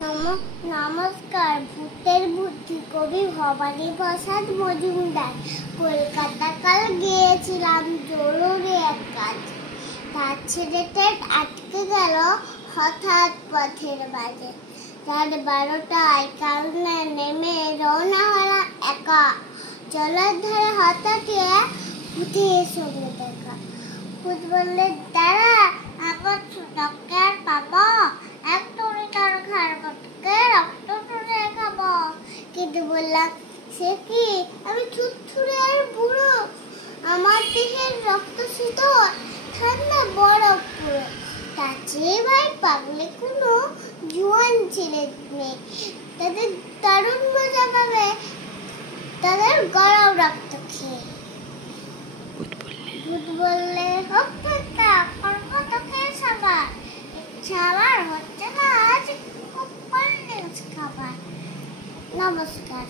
নমস্কার। ভূতের বুদ্ধি কবি ভবানী প্রসাদ মজুমদার। কলকাতা কাল গিয়েছিলাম জরুরি এক কাজ। তার ছেলেটা আটকে গেল হঠাৎ পথের মাঝে। রাত 12টায় কালনা নেমে রওনা হলাম একা। জলের ধারে হঠাৎ ভূতের সঙ্গে দেখা। ভূত বললে, দাঁড়া, আমার ছোটকে আর পাবো, এক তুড়ি তার ঘাড় কটকে রক্ত টুনে খাবো। কিন্তু বললাম, সে কি, আমি থুরথুরে আর বুড়ো, আমার দেহের রক্ত শীতল, ঠান্ডা বরফ পুরো। তার চেয়ে ভাই পাগলে কোনো জোয়ান ছেলে নেই, তাদের দারুণ মজা পাবে তাদের গরম রক্ত খেয়ে। ভূত বললে, হোক ঠান্ডা, করবো তোকে সবার ইচ্ছা আমার হচ্ছে না আজ খুব খাবার। নমস্কার।